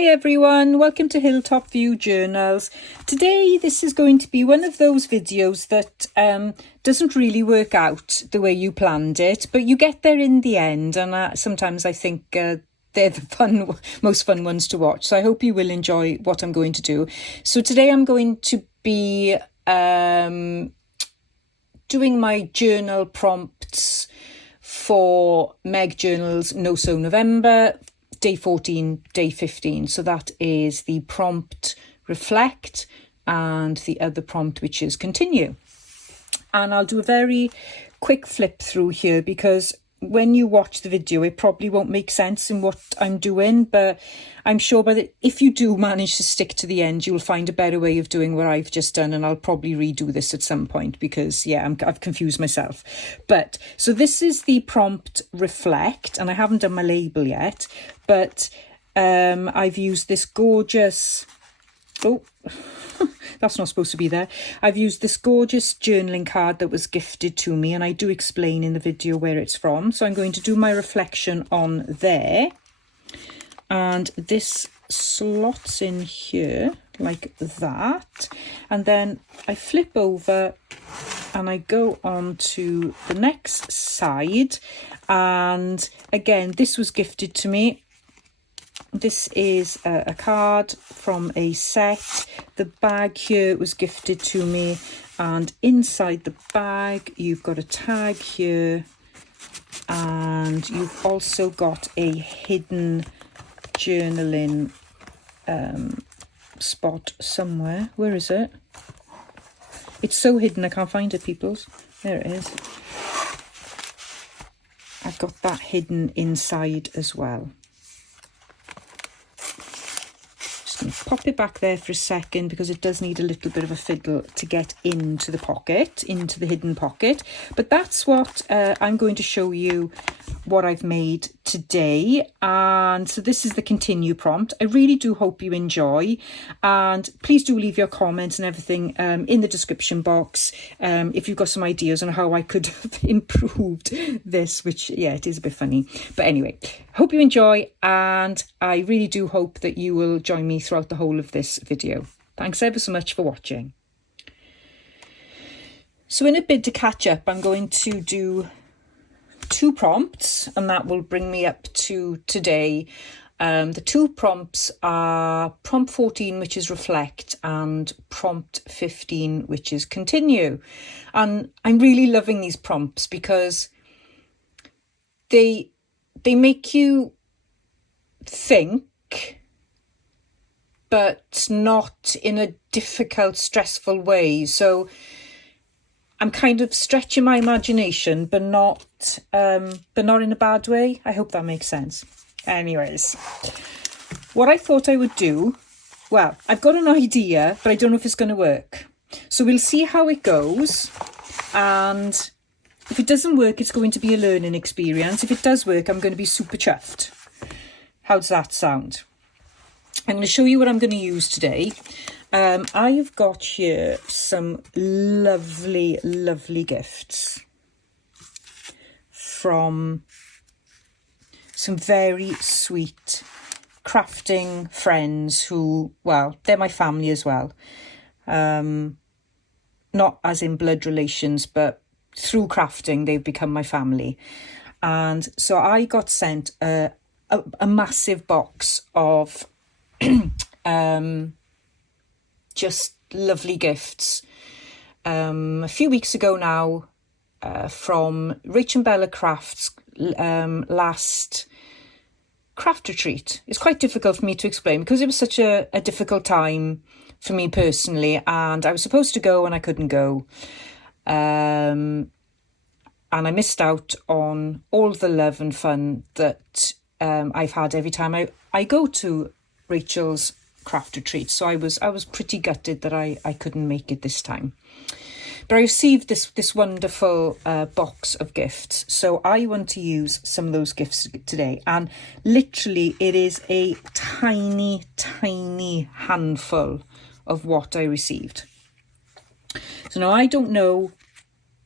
Hi everyone, welcome to Hilltop View Journals. Today this is going to be one of those videos that doesn't really work out the way you planned it, but you get there in the end, and sometimes I think they're the most fun ones to watch. So I hope you will enjoy what I'm going to do. So today I'm going to be doing my journal prompts for Meg Journal's nosewnovember, day 14, day 15. So that is the prompt reflect and the other prompt, which is continue. And I'll do a very quick flip through here because when you watch the video, it probably won't make sense in what I'm doing, but I'm sure if you do manage to stick to the end, you'll find a better way of doing what I've just done, and I'll probably redo this at some point because, I've confused myself. But, so this is the prompt reflect, and I haven't done my label yet, but I've used this gorgeous... Oh, that's not supposed to be there. I've used this gorgeous journaling card that was gifted to me, and I do explain in the video where it's from. So I'm going to do my reflection on there. And this slots in here like that. And then I flip over and I go on to the next side. And again, this was gifted to me. This is a card from a set. The bag here was gifted to me, and inside the bag you've got a tag here, and you've also got a hidden journaling spot somewhere. Where is it? It's so hidden I can't find it, peoples. There it is. I've got that hidden inside as well. Pop it back there for a second because it does need a little bit of a fiddle to get into the pocket, into the hidden pocket. But that's what I'm going to show you what I've made today. And so this is the continue prompt. I really do hope you enjoy, and please do leave your comments and everything in the description box if you've got some ideas on how I could have improved this, which it is a bit funny, but anyway, hope you enjoy, and I really do hope that you will join me throughout the whole of this video. Thanks ever so much for watching. So in a bid to catch up, I'm going to do 2 prompts, and that will bring me up to today. The 2 prompts are prompt 14, which is reflect, and prompt 15, which is continue. And I'm really loving these prompts because they make you think, but not in a difficult, stressful way. So I'm kind of stretching my imagination, but not in a bad way. I hope that makes sense. Anyways, what I thought I would do, well, I've got an idea, but I don't know if it's going to work. So we'll see how it goes. And if it doesn't work, it's going to be a learning experience. If it does work, I'm going to be super chuffed. How does that sound? I'm going to show you what I'm going to use today. I've got here some lovely, lovely gifts from some very sweet crafting friends who, well, they're my family as well. Not as in blood relations, but through crafting, they've become my family. And so I got sent a massive box of just lovely gifts a few weeks ago now from RachandBella Crafts last craft retreat. It's quite difficult for me to explain because it was such a difficult time for me personally, and I was supposed to go and I couldn't go, and I missed out on all the love and fun that I've had every time I go to Rachel's craft retreat. So I was pretty gutted that I couldn't make it this time. But I received this wonderful box of gifts. So I want to use some of those gifts today. And literally it is a tiny, tiny handful of what I received. So now I don't know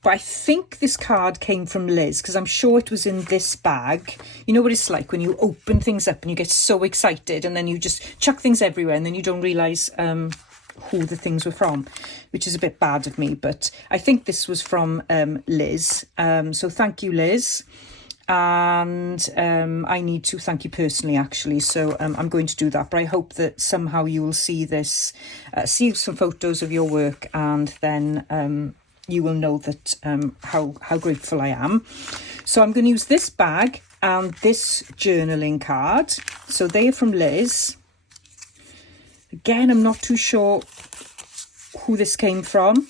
But I think this card came from Liz, because I'm sure it was in this bag. You know what it's like when you open things up and you get so excited and then you just chuck things everywhere and then you don't realise who the things were from, which is a bit bad of me. But I think this was from Liz. So thank you, Liz. And I need to thank you personally, actually. So I'm going to do that. But I hope that somehow you will see this, see some photos of your work, and then you will know that how grateful I am. So I'm going to use this bag and this journaling card. So they are from Liz. Again, I'm not too sure who this came from,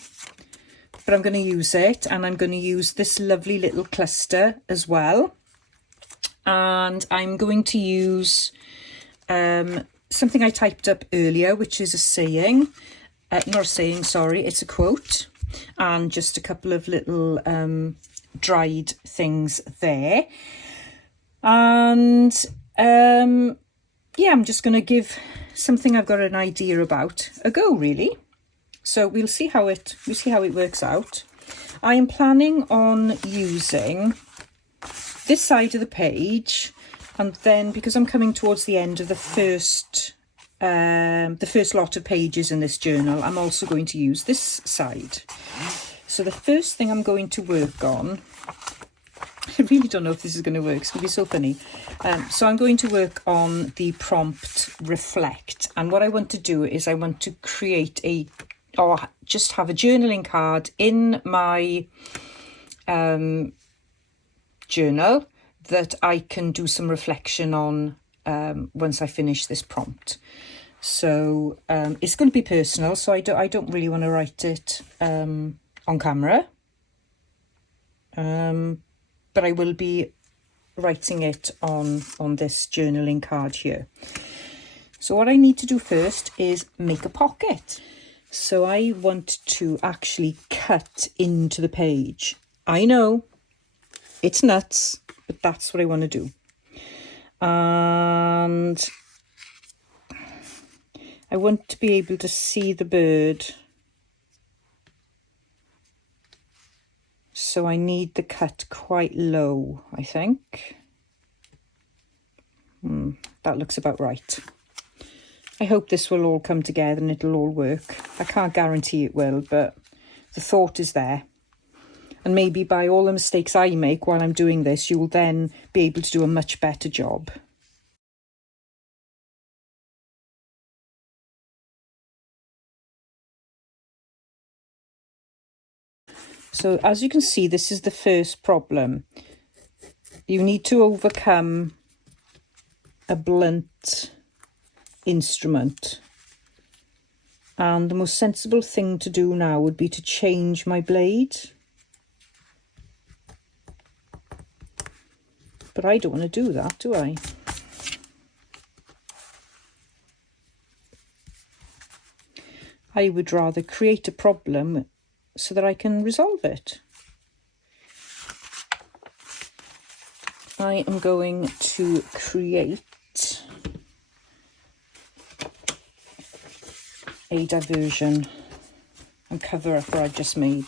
but I'm going to use it, and I'm going to use this lovely little cluster as well. And I'm going to use something I typed up earlier, which is a saying. Not a saying, sorry, it's a quote. And just a couple of little dried things there. And yeah, I'm just going to give something I've got an idea about a go, really. So we'll see how it works out. I am planning on using this side of the page, and then because I'm coming towards the end of the first lot of pages in this journal, I'm also going to use this side. So the first thing I'm going to work on, I really don't know if this is going to work, it's going to be so funny. So I'm going to work on the prompt reflect, and what I want to do is I want to create or just have a journaling card in my journal that I can do some reflection on once I finish this prompt. So it's going to be personal, so I don't really want to write it on camera, but I will be writing it on this journaling card here. So what I need to do first is make a pocket. So I want to actually cut into the page. I know it's nuts, but that's what I want to do. And I want to be able to see the bird. So I need the cut quite low, I think. That looks about right. I hope this will all come together and it'll all work. I can't guarantee it will, but the thought is there. And maybe by all the mistakes I make while I'm doing this, you will then be able to do a much better job. So as you can see, this is the first problem. You need to overcome a blunt instrument. And the most sensible thing to do now would be to change my blade. But I don't want to do that, do I? I would rather create a problem so that I can resolve it. I am going to create a diversion and cover up what I've just made.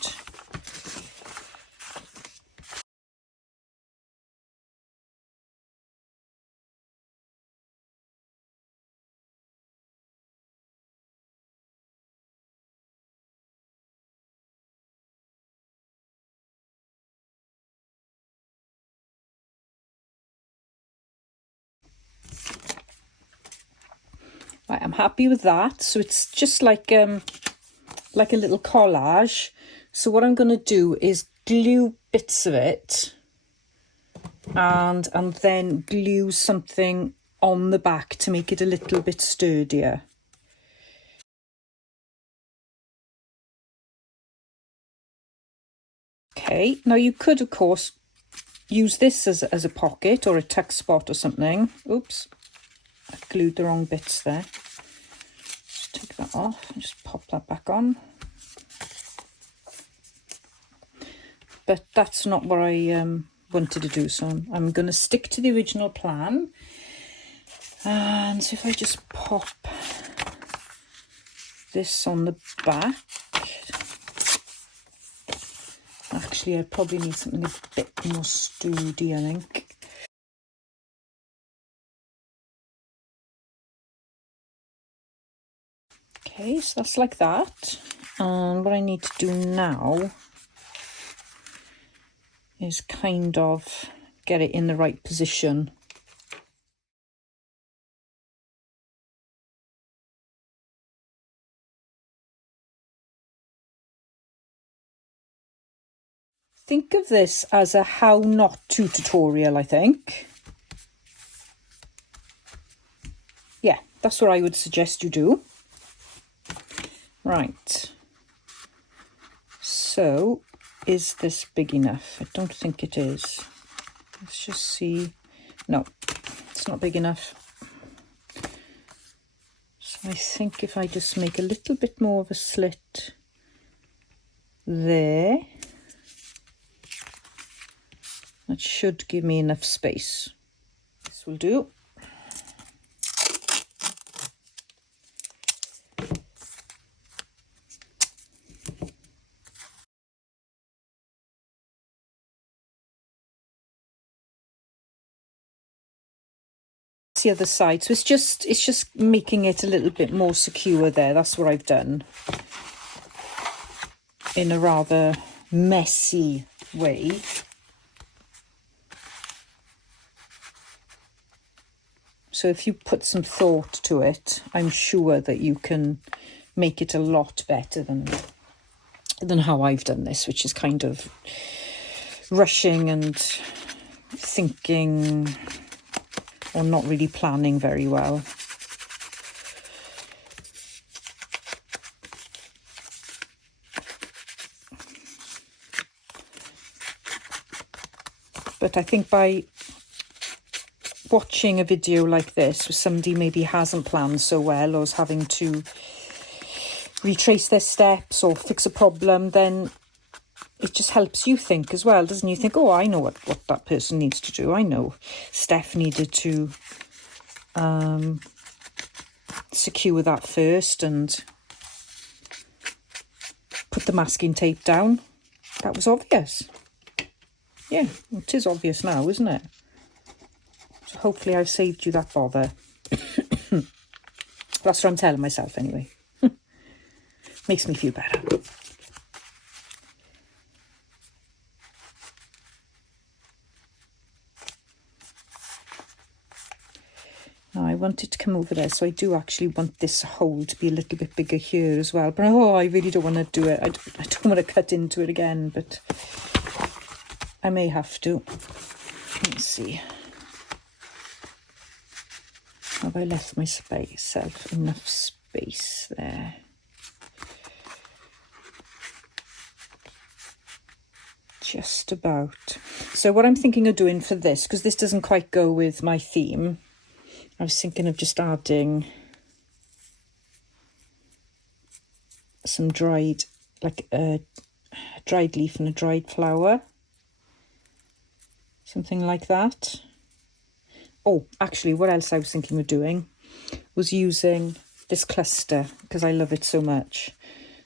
Right, I'm happy with that. So it's just like a little collage. So what I'm going to do is glue bits of it and then glue something on the back to make it a little bit sturdier. Okay, now you could of course use this as a pocket or a tuck spot or something. Oops. I glued the wrong bits there. Just take that off and just pop that back on. But that's not what I wanted to do, so I'm going to stick to the original plan. And so if I just pop this on the back, actually I probably need something a bit more sturdy, I think. Okay, so that's like that. And what I need to do now is kind of get it in the right position. Think of this as a how not to tutorial, I think. Yeah, that's what I would suggest you do. Right. So, is this big enough? I don't think it is. Let's just see. No, it's not big enough. So I think if I just make a little bit more of a slit there, that should give me enough space. This will do. The other side, so it's just making it a little bit more secure there. That's what I've done in a rather messy way. So if you put some thought to it, I'm sure that you can make it a lot better than how I've done this, which is kind of rushing and thinking, or not really planning very well. But I think by watching a video like this, where somebody maybe hasn't planned so well or is having to retrace their steps or fix a problem, then it just helps you think as well, doesn't it? You think, oh, I know what that person needs to do. I know Steph needed to secure that first and put the masking tape down. That was obvious. Yeah, it is obvious now, isn't it? So hopefully I've saved you that bother. That's what I'm telling myself anyway. Makes me feel better. Now I want it to come over there, so I do actually want this hole to be a little bit bigger here as well. But oh, I really don't want to do it. I don't want to cut into it again, but I may have to. Let's see. Have I left myself enough space there? Just about. So what I'm thinking of doing for this, because this doesn't quite go with my theme, I was thinking of just adding some dried, like a dried leaf and a dried flower. Something like that. Oh, actually, what else I was thinking of doing was using this cluster, because I love it so much.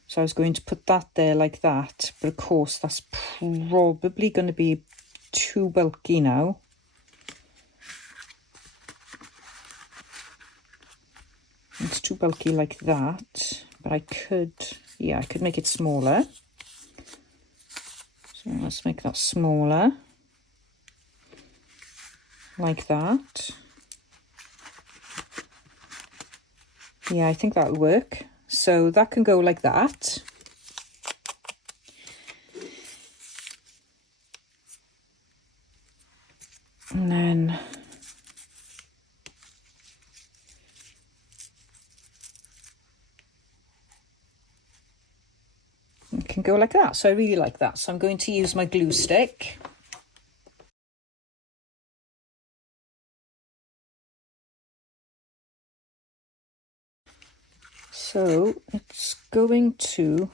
So I was going to put that there like that. But of course, that's probably going to be too bulky now. It's too bulky like that. But I could, yeah, I could make it smaller. So let's make that smaller. Like that. Yeah, I think that'll work. So that can go like that. And then it can go like that. So I really like that. So I'm going to use my glue stick. So it's going to,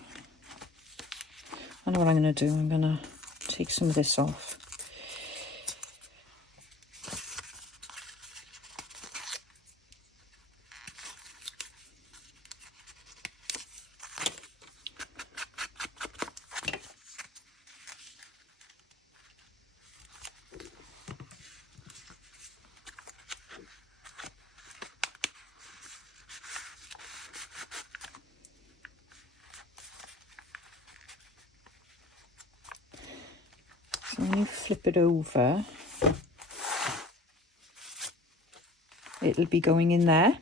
I know what I'm going to do. I'm going to take some of this off. So when you flip it over, it'll be going in there.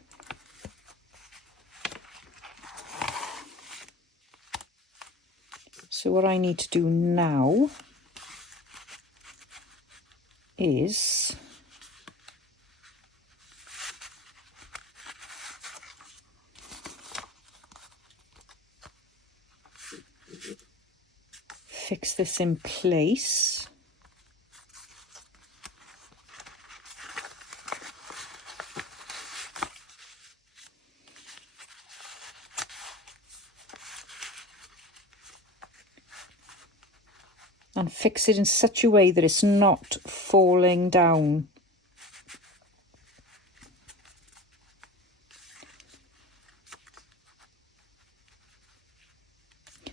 So what I need to do now is fix this in place. And fix it in such a way that it's not falling down.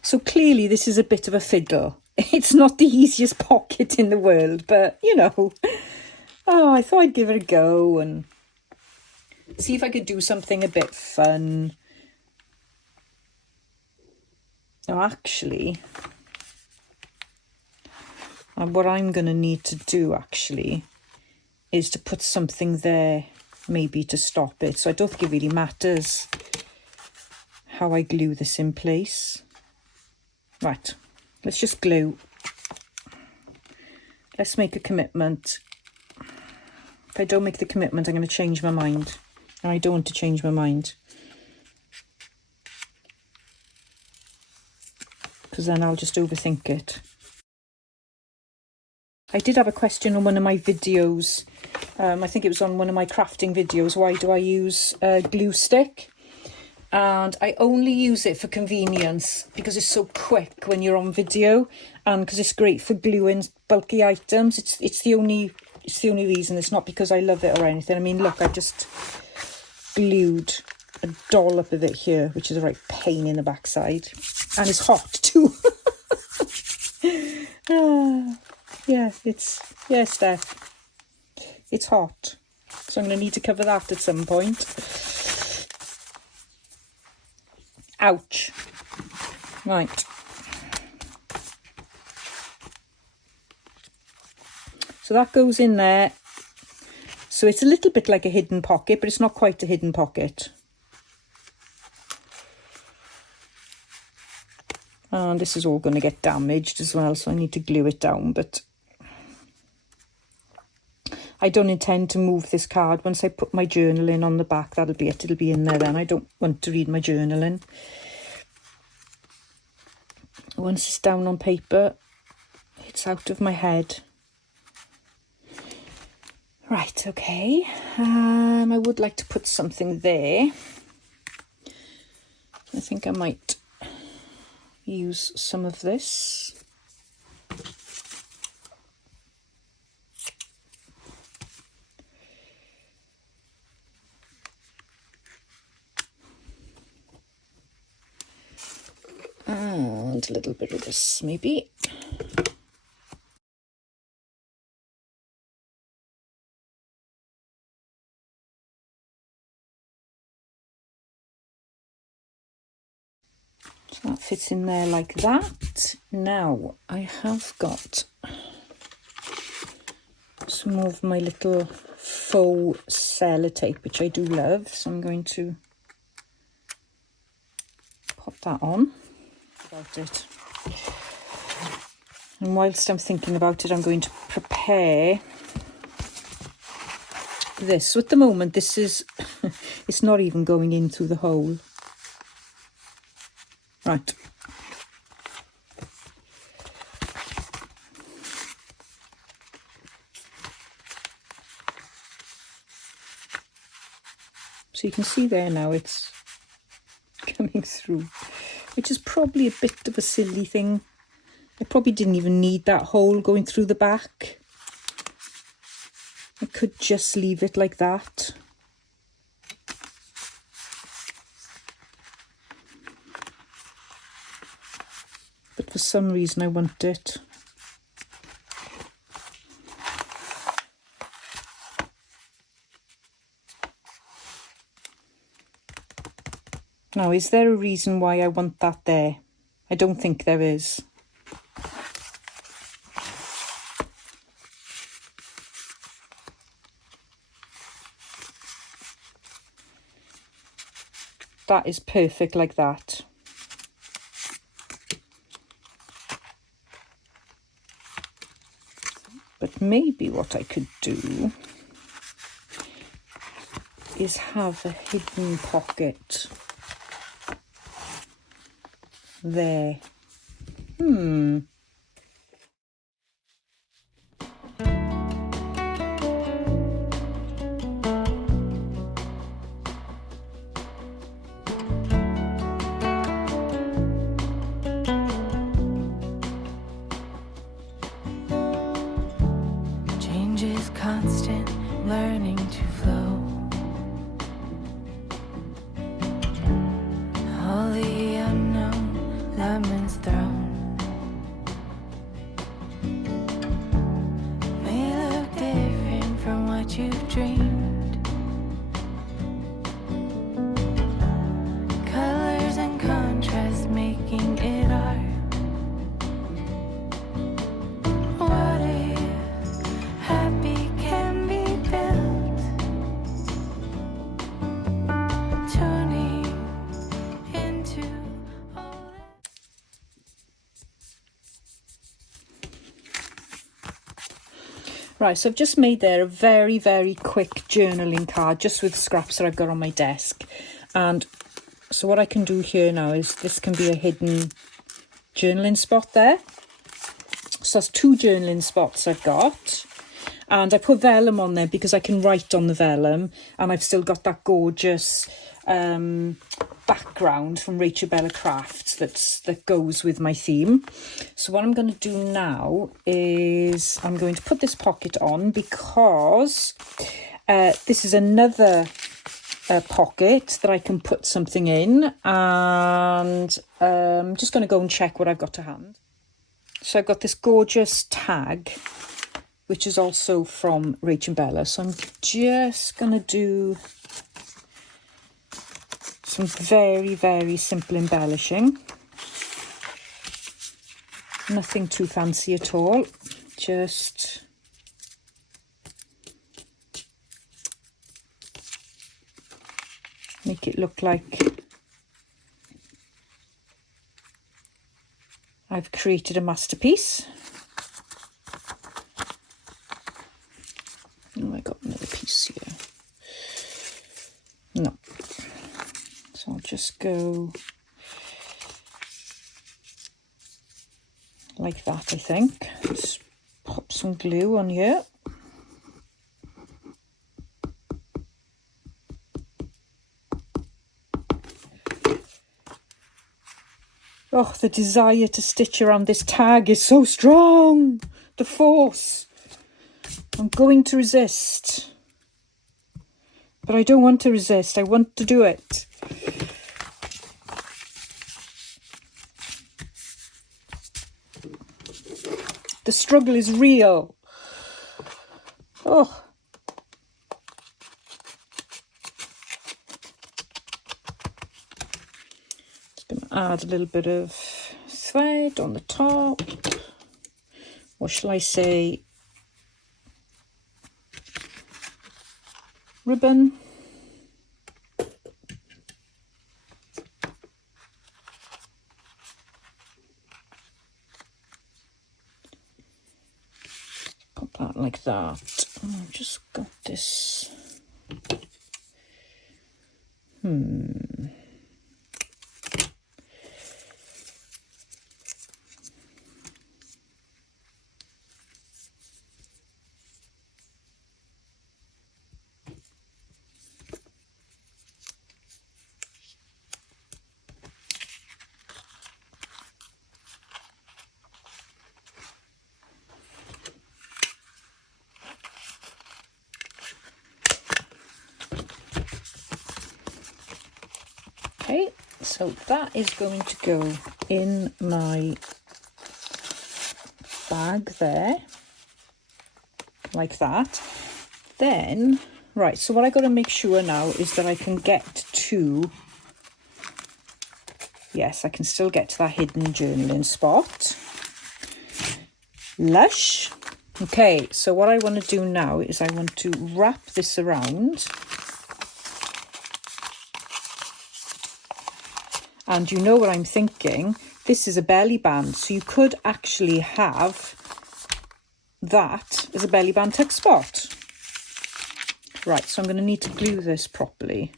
So clearly this is a bit of a fiddle. It's not the easiest pocket in the world, but you know, oh, I thought I'd give it a go and see if I could do something a bit fun. Now actually, what I'm going to need to do actually is to put something there maybe to stop it. So I don't think it really matters how I glue this in place. Right, let's just glue. Let's make a commitment. If I don't make the commitment, I'm going to change my mind. And I don't want to change my mind, because then I'll just overthink it. I did have a question on one of my videos. I think it was on one of my crafting videos. Why do I use a glue stick? And I only use it for convenience because it's so quick when you're on video, and because it's great for gluing bulky items. It's the only reason. It's not because I love it or anything. I mean, look, I just glued a dollop of it here, which is a right pain in the backside, and it's hot too. Yeah, Steph, it's hot, so I'm going to need to cover that at some point. Ouch. Right. So that goes in there. So it's a little bit like a hidden pocket, but it's not quite a hidden pocket. And this is all going to get damaged as well, so I need to glue it down, but I don't intend to move this card. Once I put my journal in on the back, that'll be it. It'll be in there then. I don't want to read my journal in. Once it's down on paper, it's out of my head. Right, okay. I would like to put something there. I think I might use some of this. And a little bit of this maybe. So that fits in there like that. Now I have got some of my little faux sellotape, which I do love, so I'm going to pop that on. About it. And whilst I'm thinking about it, I'm going to prepare this. So at the moment, this is, it's not even going in through the hole. Right. So you can see there now it's coming through, which is probably a bit of a silly thing. I probably didn't even need that hole going through the back. I could just leave it like that. But for some reason I want it. Now, is there a reason why I want that there? I don't think there is. that is perfect like that. But maybe what I could do is have a hidden pocket there. Change is constant, learning to flow. All the unknown, lemons thrown. May look different from what you've dreamed. Colors and contrast making it art. What if happy can be built? Tuning into all that. Right, so I've just made there a very, very quick journaling card just with scraps that I've got on my desk. And so what I can do here now is this can be a hidden journaling spot there. So that's 2 journaling spots I've got. And I put vellum on there because I can write on the vellum. And I've still got that gorgeous background from RachandBella Crafts that goes with my theme. So what I'm going to do now is I'm going to put this pocket on because this is another pocket that I can put something in. And I'm just going to go and check what I've got to hand. So I've got this gorgeous tag, which is also from RachandBella. So I'm just going to do some very, very simple embellishing. Nothing too fancy at all. Just make it look like I've created a masterpiece. Oh, I got another piece here. No. So I'll just go like that, I think. Just pop some glue on here. Oh, the desire to stitch around this tag is so strong. The force. I'm going to resist. But I don't want to resist. I want to do it. The struggle is real. Oh. Just going to add a little bit of thread on the top. Or shall I say ribbon. Put that like that. I've just got this. Okay, so that is going to go in my bag there, like that. Then, right, so what I got to make sure now is that I can get to, yes, I can still get to that hidden journaling spot. Lush. Okay, so what I want to do now is I want to wrap this around. And you know what I'm thinking? This is a belly band, so you could actually have that as a belly band tuck spot. Right, so I'm going to need to glue this properly.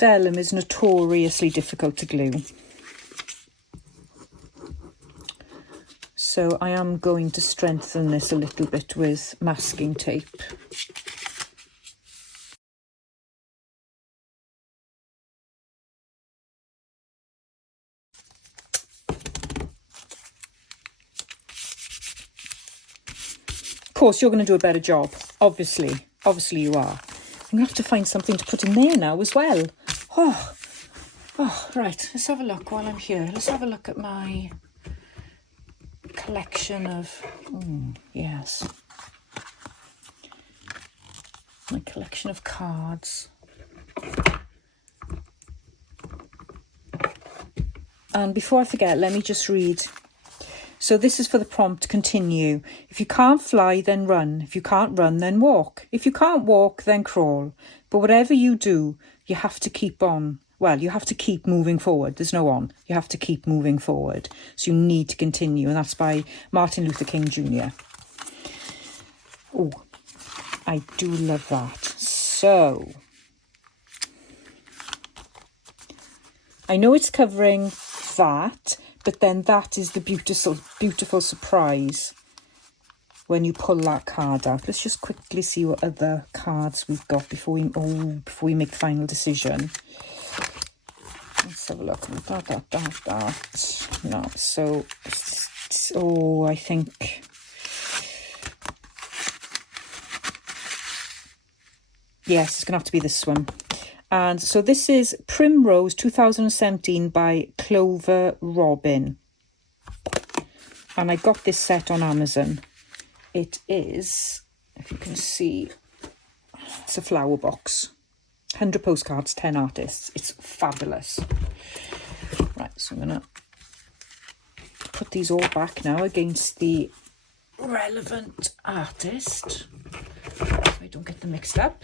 Vellum is notoriously difficult to glue. So I am going to strengthen this a little bit with masking tape. Of course, you're going to do a better job. Obviously you are. I'm going to have to find something to put in there now as well. Oh, right. Let's have a look while I'm here. Let's have a look at my collection of, yes, my collection of cards. And before I forget, let me just read. So this is for the prompt, continue. If you can't fly, then run. If you can't run, then walk. If you can't walk, then crawl. But whatever you do, you have to keep on. Well, you have to keep moving forward. There's no on. You have to keep moving forward. So you need to continue. And that's by Martin Luther King Jr. Oh, I do love that. So, I know it's covering that, but then that is the beautiful surprise when you pull that card out. Let's just quickly see what other cards we've got before we make the final decision. Let's have a look. That. No, so, I think, yes, it's going to have to be this one. And so this is Primrose 2017 by Clover Robin. And I got this set on Amazon. It is, if you can see, it's a flower box. 100 postcards, 10 artists. It's fabulous. Right, so I'm going to put these all back now against the relevant artist, so I don't get them mixed up.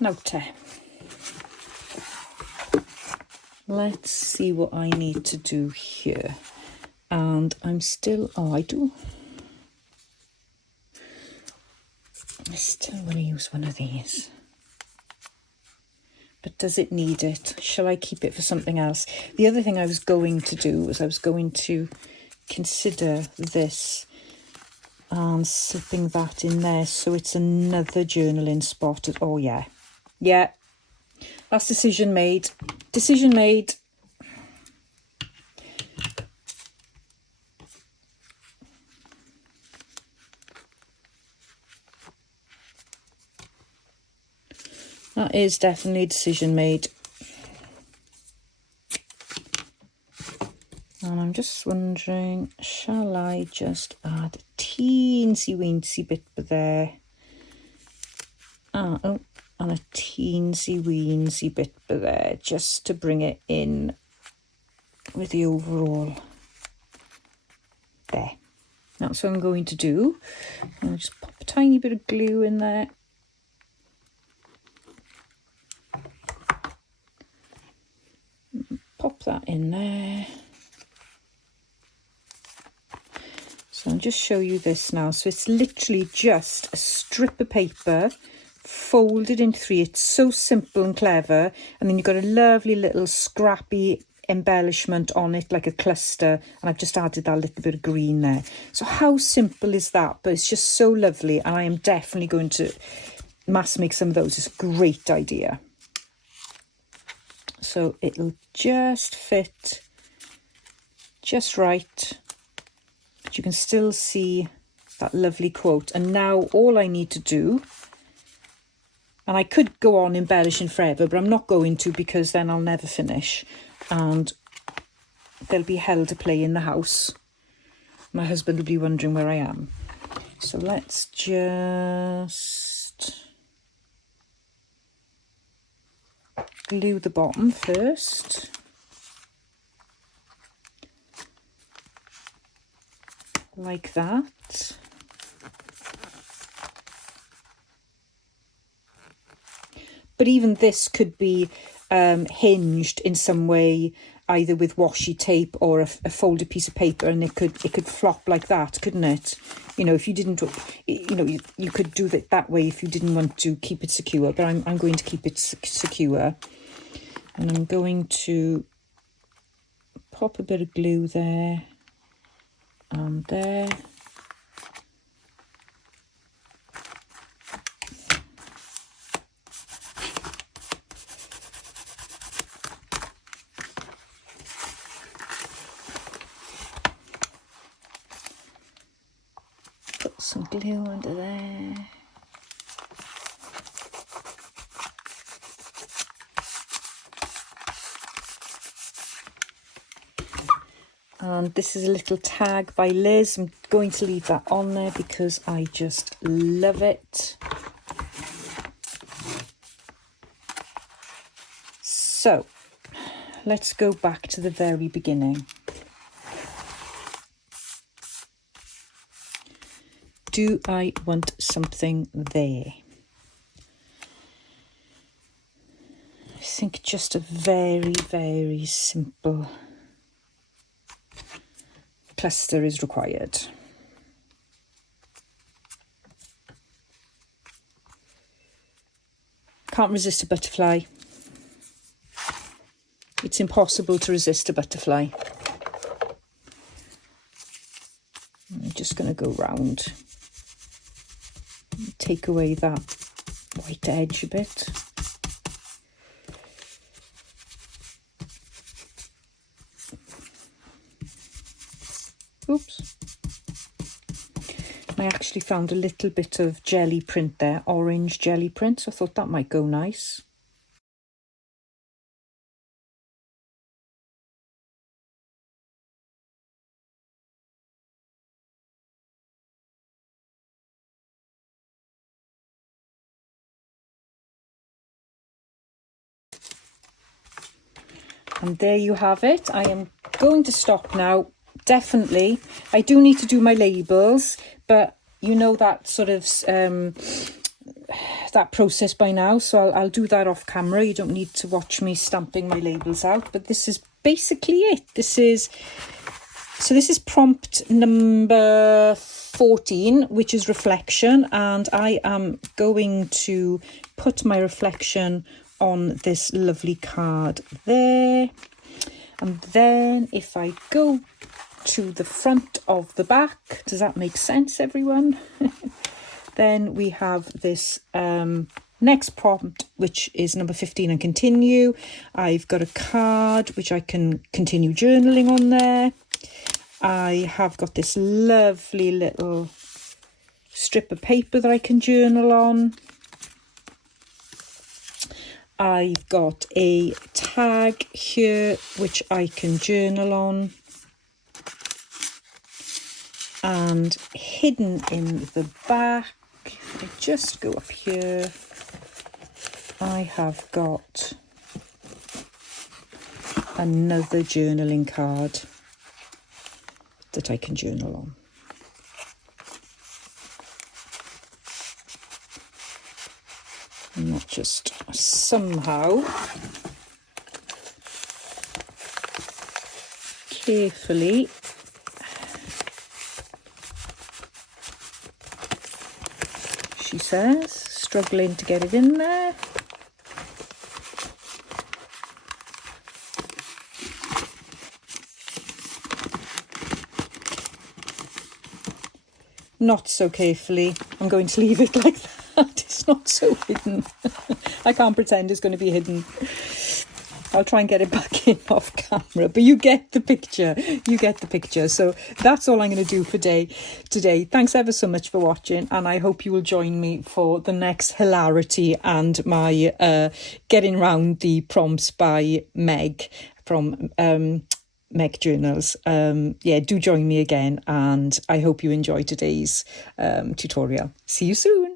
Now, let's see what I need to do here. And I'm still, I still want to use one of these. But does it need it? Shall I keep it for something else? The other thing I was going to do was I was going to consider this and slipping that in there so it's another journaling spot. Oh, yeah. Yeah. That's decision made. Decision made. That is definitely a decision made. And I'm just wondering, shall I just add a teensy weensy bit there? And a teensy weensy bit there, just to bring it in with the overall. There. That's what I'm going to do. I'll just pop a tiny bit of glue in there. Pop that in there. So I'll just show you this now. So it's literally just a strip of paper folded in three. It's so simple and clever. And then you've got a lovely little scrappy embellishment on it, like a cluster. And I've just added that little bit of green there. So how simple is that? But it's just so lovely. And I am definitely going to mass make some of those. It's a great idea. So it'll just fit just right. But you can still see that lovely quote. And now all I need to do, and I could go on embellishing forever, but I'm not going to, because then I'll never finish. And there'll be hell to play in the house. My husband will be wondering where I am. So let's just glue the bottom first. Like that. But even this could be hinged in some way, either with washi tape or a folded piece of paper, and it could flop like that, couldn't it? You know, if you didn't, you know, you could do it that way if you didn't want to keep it secure. But I'm going to keep it secure, and I'm going to pop a bit of glue there and there. Put some glue under there. And this is a little tag by Liz. I'm going to leave that on there because I just love it. So let's go back to the very beginning. Do I want something there? I think just a very, very simple cluster is required. Can't resist a butterfly. It's impossible to resist a butterfly. I'm just going to go round. Take away that white edge a bit. Oops. I actually found a little bit of jelly print there, orange jelly print, so I thought that might go nice. And there you have it. I am going to stop now. Definitely. I do need to do my labels, but you know that sort of that process by now, so I'll do that off camera. You don't need to watch me stamping my labels out, but this is basically it. This is prompt number 14, which is reflection, and I am going to put my reflection on this lovely card there. And then if I go to the front of the back, does that make sense, everyone? Then we have this next prompt, which is number 15, and continue. I've got a card which I can continue journaling on there. I have got this lovely little strip of paper that I can journal on. I've got a tag here which I can journal on. And hidden in the back, if I just go up here, I have got another journaling card that I can journal on. And that just somehow carefully she says, struggling to get it in there. Not so carefully. I'm going to leave it like that. It's not so hidden. I can't pretend it's going to be hidden. I'll try and get it back in off camera, but you get the picture. You get the picture. So that's all I'm going to do for today. Thanks ever so much for watching, and I hope you will join me for the next hilarity and my getting round the prompts by Meg from Meg journals. Yeah, do join me again, and I hope you enjoy today's tutorial. See you soon.